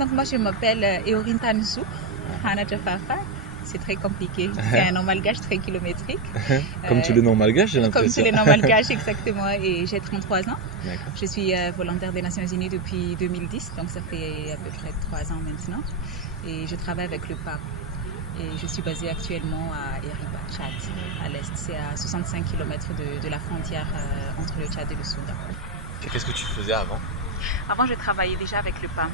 Donc moi je m'appelle Eorine Tansou, Hana Jafafa. C'est très compliqué. C'est un nom malgache très kilométrique. Comme tous les noms malgaches, j'ai l'impression. Comme tous les noms malgaches, exactement. Et j'ai 33 ans. Je suis volontaire des Nations Unies depuis 2010, donc ça fait à peu près 3 ans maintenant. Et je travaille avec le PAM. Et je suis basée actuellement à Eriba, Tchad, à l'est. C'est à 65 km de la frontière entre le Tchad et le Soudan. Qu'est-ce que tu faisais avant? Avant, je travaillais déjà avec le PAM.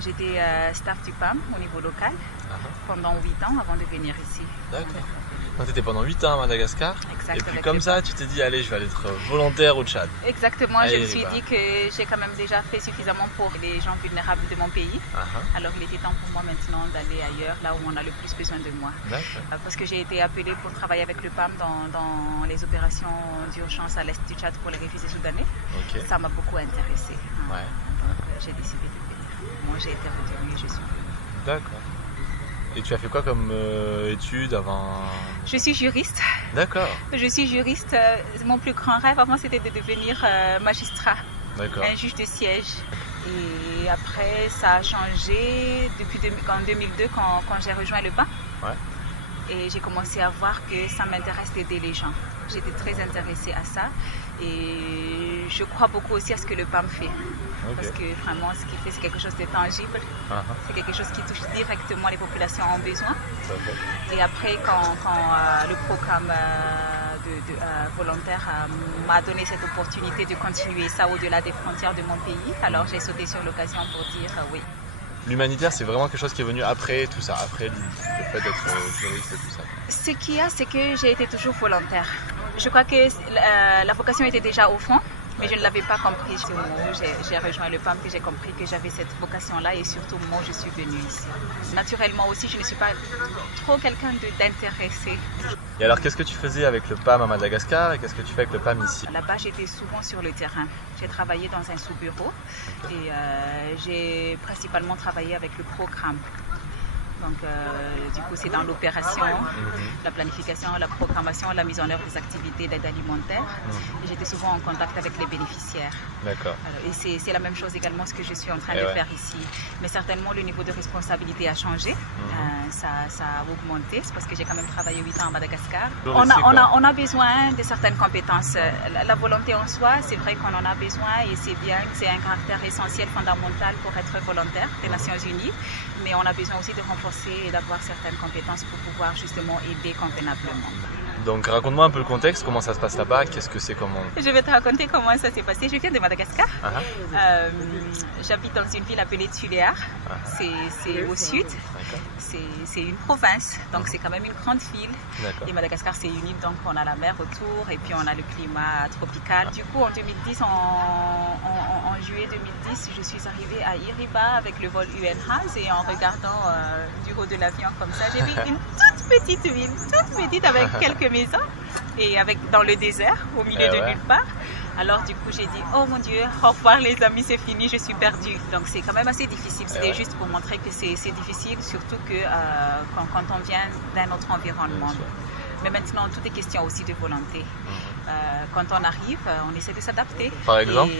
J'étais staff du PAM au niveau local pendant 8 ans avant de venir ici. D'accord. Donc tu étais pendant 8 ans à Madagascar. Exact, et puis comme ça, tu t'es dit, allez, je vais aller être volontaire au Tchad. Exactement, je me suis dit que j'ai quand même déjà fait suffisamment pour les gens vulnérables de mon pays. Alors il était temps pour moi maintenant d'aller ailleurs, là où on a le plus besoin de moi. Parce que j'ai été appelée pour travailler avec le PAM dans les opérations d'urgence à l'est du Tchad pour les réfugiés soudanais. Ça m'a beaucoup intéressée. Donc j'ai décidé de venir. Moi j'ai été retenue et je suis venue. D'accord. Et tu as fait quoi comme études avant? Je suis juriste. D'accord. Je suis juriste. Mon plus grand rêve avant c'était de devenir magistrat. D'accord. Un juge de siège. Et après ça a changé depuis en 2002 quand j'ai rejoint le PAM. Et j'ai commencé à voir que ça m'intéresse d'aider les gens. J'étais très intéressée à ça et je crois beaucoup aussi à ce que le PAM fait. Parce que vraiment ce qu'il fait c'est quelque chose de tangible, c'est quelque chose qui touche directement les populations en besoin. Et après quand le programme volontaire m'a donné cette opportunité de continuer ça au-delà des frontières de mon pays, alors j'ai sauté sur l'occasion pour dire oui. L'humanitaire, c'est vraiment quelque chose qui est venu après tout ça, après le fait d'être juriste et tout ça. Ce qu'il y a, c'est que j'ai été toujours volontaire. Je crois que la vocation était déjà au fond, mais je ne l'avais pas compris. C'est au moment où j'ai rejoint le PAM que j'ai compris que j'avais cette vocation-là et surtout au moment où je suis venue ici. Naturellement aussi, je ne suis pas trop quelqu'un d'intéressé. Et alors, qu'est-ce que tu faisais avec le PAM à Madagascar et qu'est-ce que tu fais avec le PAM ici? Là-bas, j'étais souvent sur le terrain. J'ai travaillé dans un sous-bureau et j'ai principalement travaillé avec le programme. Donc, du coup, c'est dans l'opération, la planification, la programmation, la mise en œuvre des activités d'aide alimentaire. Et j'étais souvent en contact avec les bénéficiaires. D'accord. Et c'est la même chose également ce que je suis en train de faire ici. Mais certainement, le niveau de responsabilité a changé. Ça a augmenté. C'est parce que j'ai quand même travaillé 8 ans à Madagascar. On a besoin de certaines compétences. La volonté en soi, c'est vrai qu'on en a besoin et c'est bien. C'est un caractère essentiel, fondamental pour être volontaire des Nations Unies. Mais on a besoin aussi de renforcer et d'avoir certaines compétences pour pouvoir justement aider convenablement. Donc raconte-moi un peu le contexte, comment ça se passe là-bas, qu'est-ce que c'est, comment... Je vais te raconter comment ça s'est passé. Je viens de Madagascar. J'habite dans une ville appelée Tuléar. C'est au sud. C'est une province, donc c'est quand même une grande ville. Et Madagascar c'est une île, donc on a la mer autour et puis on a le climat tropical. Du coup en 2010, en juillet 2010, je suis arrivée à Iriba avec le vol UNHAS et en regardant du haut de l'avion comme ça, j'ai vu une toute petite ville, toute petite avec quelques maisons et dans le désert, au milieu de nulle part. Alors du coup j'ai dit, oh mon Dieu, au revoir les amis, c'est fini, je suis perdue. Donc c'est quand même assez difficile, c'était juste pour montrer que c'est difficile, surtout que quand on vient d'un autre environnement. Mais maintenant, tout est question aussi de volonté. Quand on arrive, on essaie de s'adapter. Par exemple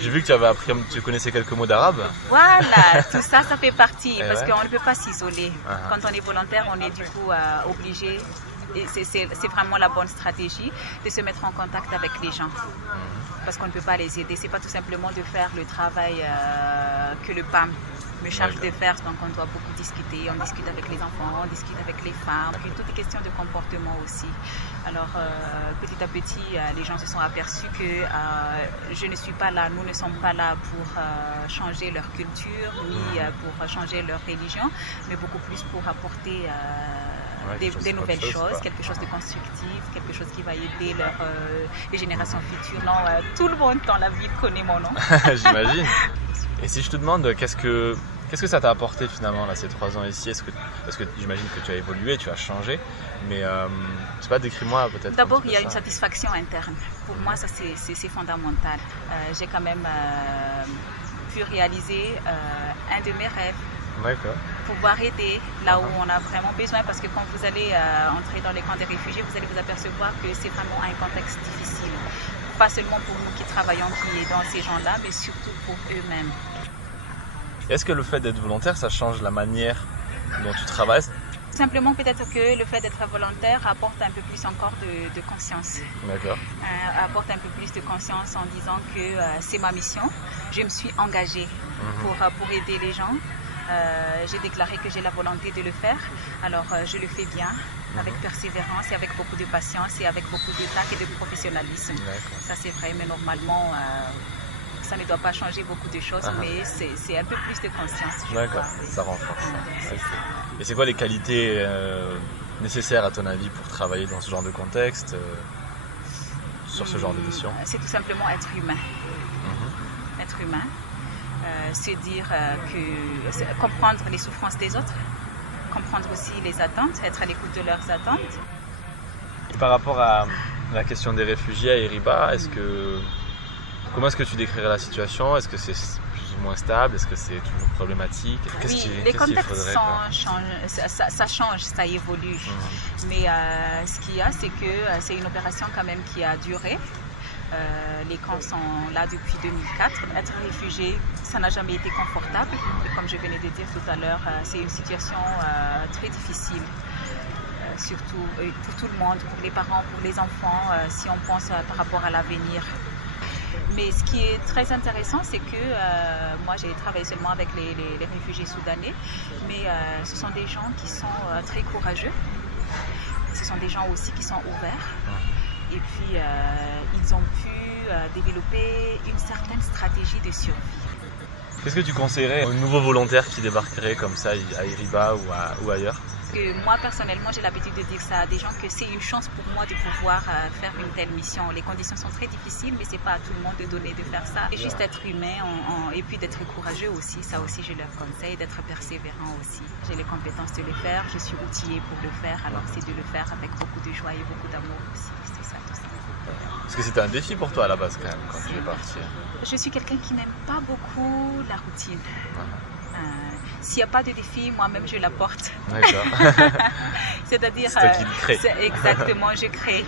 j'ai vu que tu connaissais quelques mots d'arabe. Voilà, tout ça, ça fait partie, parce qu'on ne peut pas s'isoler. Quand on est volontaire, on est du coup obligé, et c'est vraiment la bonne stratégie, de se mettre en contact avec les gens. Parce qu'on ne peut pas les aider. C'est pas tout simplement de faire le travail que le PAM me charge de faire, donc on doit beaucoup discuter, on discute avec les enfants, on discute avec les femmes, puis tout est question de comportement aussi. Alors petit à petit, les gens se sont aperçus que je ne suis pas là, nous ne sommes pas là pour changer leur culture, ni pour changer leur religion, mais beaucoup plus pour apporter des nouvelles choses, quelque chose de constructif, quelque chose qui va aider les générations futures. Non, tout le monde dans la ville connaît mon nom. J'imagine. Et si je te demande, qu'est-ce que ça t'a apporté finalement là, ces 3 ans ici? Parce que j'imagine que tu as évolué, tu as changé, mais je sais pas, décris-moi peut-être. D'abord, il y a une satisfaction interne. Pour moi, ça c'est fondamental. J'ai quand même pu réaliser un de mes rêves. Pouvoir aider là où on a vraiment besoin, parce que quand vous allez entrer dans les camps des réfugiés, vous allez vous apercevoir que c'est vraiment un contexte difficile. Pas seulement pour nous qui travaillons, qui aidons ces gens-là, mais surtout pour eux-mêmes. Est-ce que le fait d'être volontaire, ça change la manière dont tu travailles? Simplement, peut-être que le fait d'être volontaire apporte un peu plus encore de conscience. D'accord. Apporte un peu plus de conscience en disant que c'est ma mission. Je me suis engagée pour aider les gens. J'ai déclaré que j'ai la volonté de le faire. Alors, je le fais bien, avec persévérance et avec beaucoup de patience et avec beaucoup de tact et de professionnalisme. Ça, c'est vrai, mais normalement, ça ne doit pas changer beaucoup de choses, mais c'est un peu plus de conscience. D'accord, ça renforce. Et c'est quoi les qualités nécessaires à ton avis pour travailler dans ce genre de contexte, sur ce genre de mission? C'est tout simplement être humain. Être humain, se dire comprendre les souffrances des autres, comprendre aussi les attentes, être à l'écoute de leurs attentes. Et par rapport à la question des réfugiés à Iriba, comment est-ce que tu décrirais la situation? Est-ce que c'est plus ou moins stable? Est-ce que c'est toujours problématique? Les contextes ça change, ça évolue. Mais ce qu'il y a, c'est que c'est une opération quand même qui a duré. Les camps sont là depuis 2004. Être réfugié, ça n'a jamais été confortable. Et comme je venais de dire tout à l'heure, c'est une situation très difficile. Surtout pour tout le monde, pour les parents, pour les enfants, si on pense par rapport à l'avenir. Mais ce qui est très intéressant, c'est que moi j'ai travaillé seulement avec les réfugiés soudanais, mais ce sont des gens qui sont très courageux, ce sont des gens aussi qui sont ouverts, et puis ils ont pu développer une certaine stratégie de survie. Qu'est-ce que tu conseillerais aux nouveaux volontaires qui débarqueraient comme ça à Iriba ou ailleurs? Moi personnellement j'ai l'habitude de dire ça à des gens que c'est une chance pour moi de pouvoir faire une telle mission. Les conditions sont très difficiles, mais c'est pas à tout le monde de donner de faire ça. Et juste être humain et puis d'être courageux aussi, ça aussi je leur conseille, d'être persévérant aussi. J'ai les compétences de le faire, je suis outillée pour le faire, alors c'est de le faire avec beaucoup de joie et beaucoup d'amour aussi, c'est ça tout ça. Parce que c'était un défi pour toi à la base quand même, quand tu es parti. Je suis quelqu'un qui n'aime pas beaucoup la routine. S'il n'y a pas de défi, moi-même je l'apporte. D'accord. C'est-à-dire, c'est toi qui le crée. Exactement, je crée.